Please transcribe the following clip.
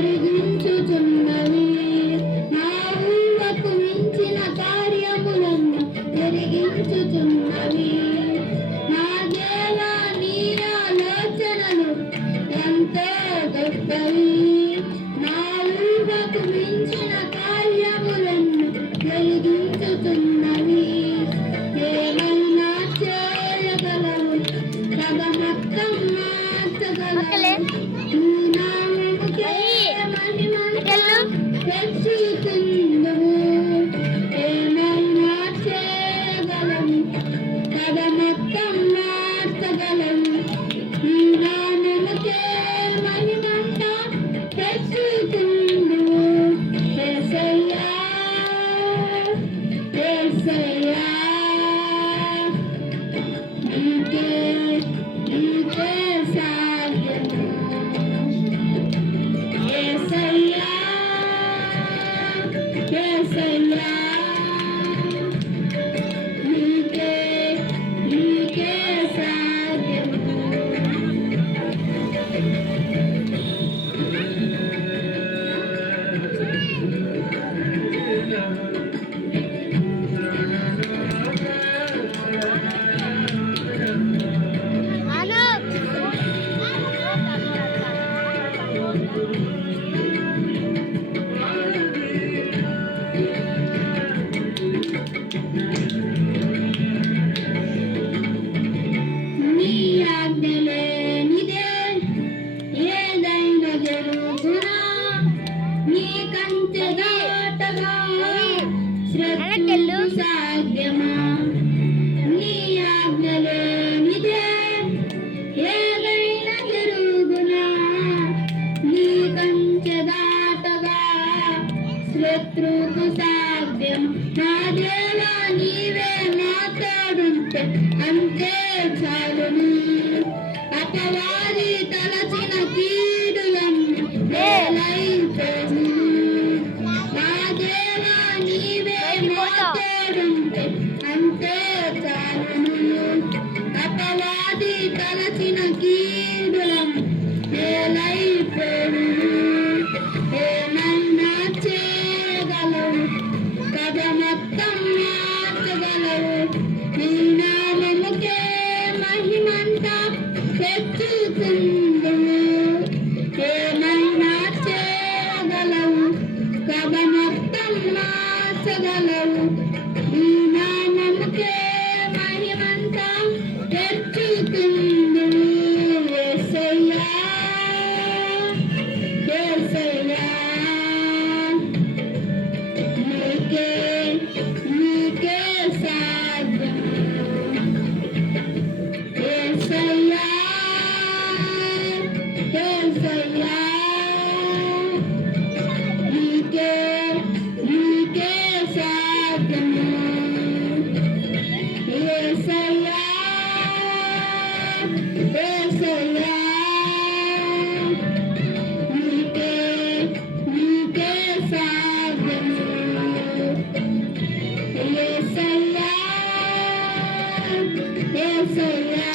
జరిగించుచున్నవి. నా ఊహకు మించిన కార్యములను జరిగించుచున్నవి. నా దేవా నీ ఆలోచనలు ఎంతో గొప్పవి. నా ఊహకు మించిన కార్యములను జరిగించుచున్నవి. ఏమైనా చేయగలవు, సగమొత్తం మార్చగలవు. నీ నామముకే మహిమను తెచ్చుకుందువు. ఏమైనా చేయగలవు, సగమొత్తం మార్చగలవు. నీ నామముకే మహిమంత తెచ్చుకుందువు. యేసయ్యా యేసయ్యా నీకే నీకే సాధ్యము. యేసయ్యా యేసయ్యా నీకే నీకే సాధ్యము. నీ ఆజ్ఞ లేనిదే ఏదైనా జరుగునా. నీ కంచె దాటగా శత్రువుకు సాధ్యమా. నీ ఆజ్ఞ లేనిదే ఏదైనా జరుగునా. నీ కంచె దాటగా శత్రువుకు సాధ్యం. నా దేవా నీవే మాట్లాడుంటే అంతే చాలును. అపవాది తలచిన కీడులను వేలైపోను. నా దేవా నీవే మాట్లాడుంటే అంతే చాలును. అపవాది తలచిన కీడులను వేలైపోను. ఏమైనా చేయగలవు, కథమొత్తం మార్చగలవు. నీ నామముకే మహిమంతా తెచ్చుకుందువు. ఏమైనా చేయగలవు, కథమొత్తం మార్చగలవు. నీ నామముకే మహిమంతా తెచ్చుకుందువు. యేసయ్యా యేసయ్యా నీకే నీకే సాధ్యము. యేసయ్యా యేసయ్యా నీకే నీకే సాధ్యము. యేసయ్యా యేసయ్యా నీకే నీకే సాధ్యము. యేసయ్యా యేసయ్యా